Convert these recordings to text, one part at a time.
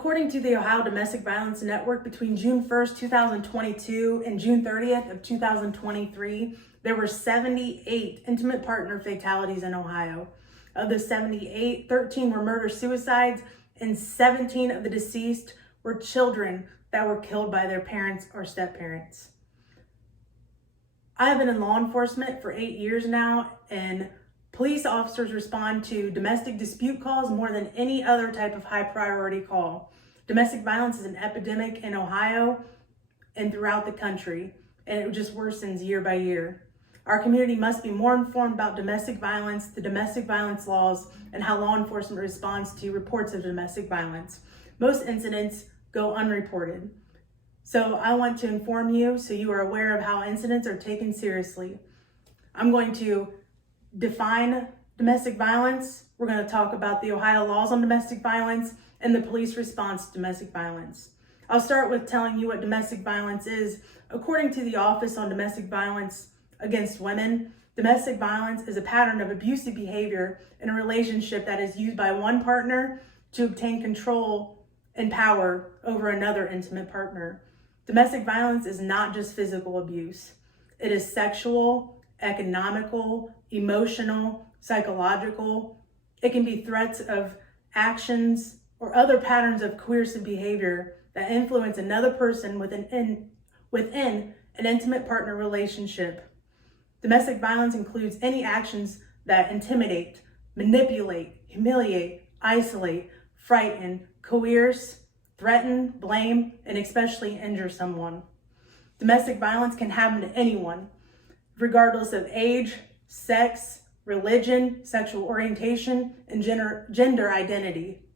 According to the Ohio Domestic Violence Network, between June 1st, 2022 and June 30th of 2023, there were 78 intimate partner fatalities in Ohio. Of the 78, 13 were murder-suicides, and 17 of the deceased were children that were killed by their parents or step-parents. I have been in law enforcement for 8 years now, and police officers respond to domestic dispute calls more than any other type of high priority call. Domestic violence is an epidemic in Ohio and throughout the country, and it just worsens year by year. Our community must be more informed about domestic violence, the domestic violence laws, and how law enforcement responds to reports of domestic violence. Most incidents go unreported. So I want to inform you so you are aware of how incidents are taken seriously. I'm going to define domestic violence. We're going to talk about the Ohio laws on domestic violence and the police response to domestic violence. I'll start with telling you what domestic violence is. According to the Office on Domestic Violence Against Women, domestic violence is a pattern of abusive behavior in a relationship that is used by one partner to obtain control and power over another intimate partner. Domestic violence is not just physical abuse. It is sexual, economical, emotional, psychological. It can be threats of actions or other patterns of coercive behavior that influence another person within an intimate partner relationship. Domestic violence includes any actions that intimidate, manipulate, humiliate, isolate, frighten, coerce, threaten, blame, and especially injure someone. Domestic violence can happen to anyone, regardless of age, sex, religion, sexual orientation, and gender identity.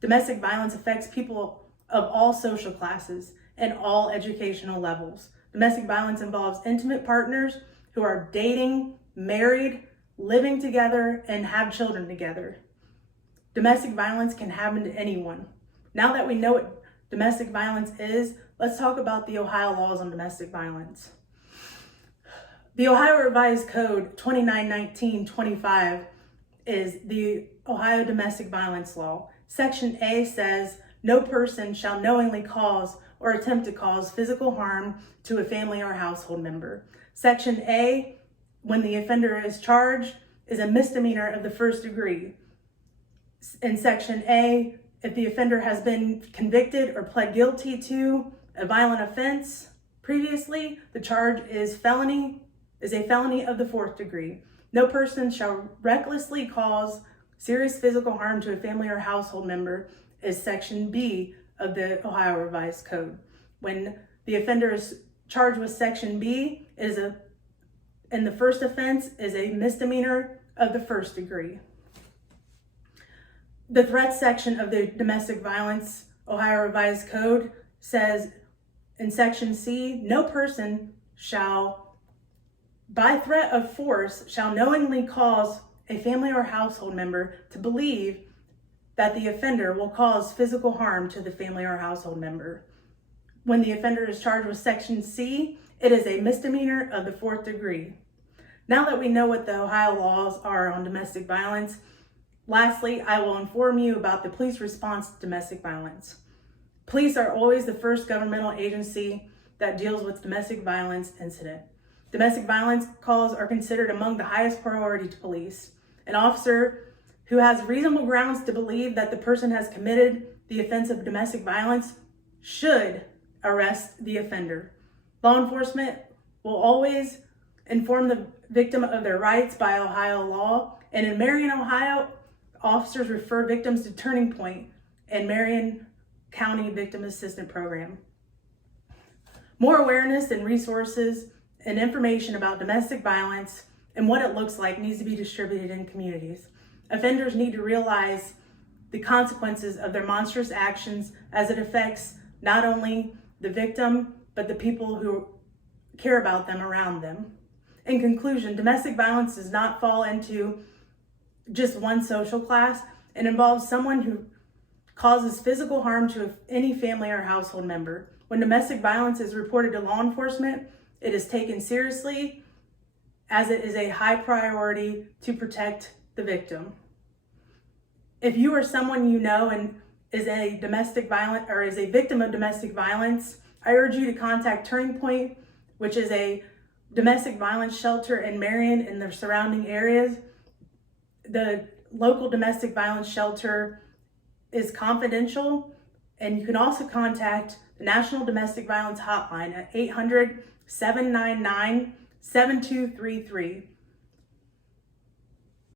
Domestic violence affects people of all social classes and all educational levels. Domestic violence involves intimate partners who are dating, married, living together, and have children together. Domestic violence can happen to anyone. Now that we know what domestic violence is, let's talk about the Ohio laws on domestic violence. The Ohio Revised Code 2919-25 is the Ohio Domestic Violence Law. Section A says, no person shall knowingly cause or attempt to cause physical harm to a family or household member. Section A, when the offender is charged, is a misdemeanor of the first degree. In Section A, if the offender has been convicted or pled guilty to a violent offense previously, the charge is a felony of the fourth degree. No person shall recklessly cause serious physical harm to a family or household member is Section B of the Ohio Revised Code. When the offender is charged with Section B, and the first offense is a misdemeanor of the first degree. The threat section of the Domestic Violence Ohio Revised Code says in Section C, no person shall, by threat of force, shall knowingly cause a family or household member to believe that the offender will cause physical harm to the family or household member. When the offender is charged with Section C, it is a misdemeanor of the fourth degree. Now that we know what the Ohio laws are on domestic violence, lastly, I will inform you about the police response to domestic violence. Police are always the first governmental agency that deals with domestic violence incident. Domestic violence calls are considered among the highest priority to police. An officer who has reasonable grounds to believe that the person has committed the offense of domestic violence should arrest the offender. Law enforcement will always inform the victim of their rights by Ohio law, and in Marion, Ohio, officers refer victims to Turning Point and Marion County Victim Assistance Program. More awareness and resources and information about domestic violence and what it looks like needs to be distributed in communities. Offenders need to realize the consequences of their monstrous actions as it affects not only the victim, but the people who care about them around them. In conclusion, domestic violence does not fall into just one social class. It involves someone who causes physical harm to any family or household member. When domestic violence is reported to law enforcement, it is taken seriously as it is a high priority to protect the victim. If you or someone you know and is a victim of domestic violence, I urge you to contact Turning Point, which is a domestic violence shelter in Marion and the surrounding areas. The local domestic violence shelter is confidential, and you can also contact the National Domestic Violence Hotline at 800-799-7233.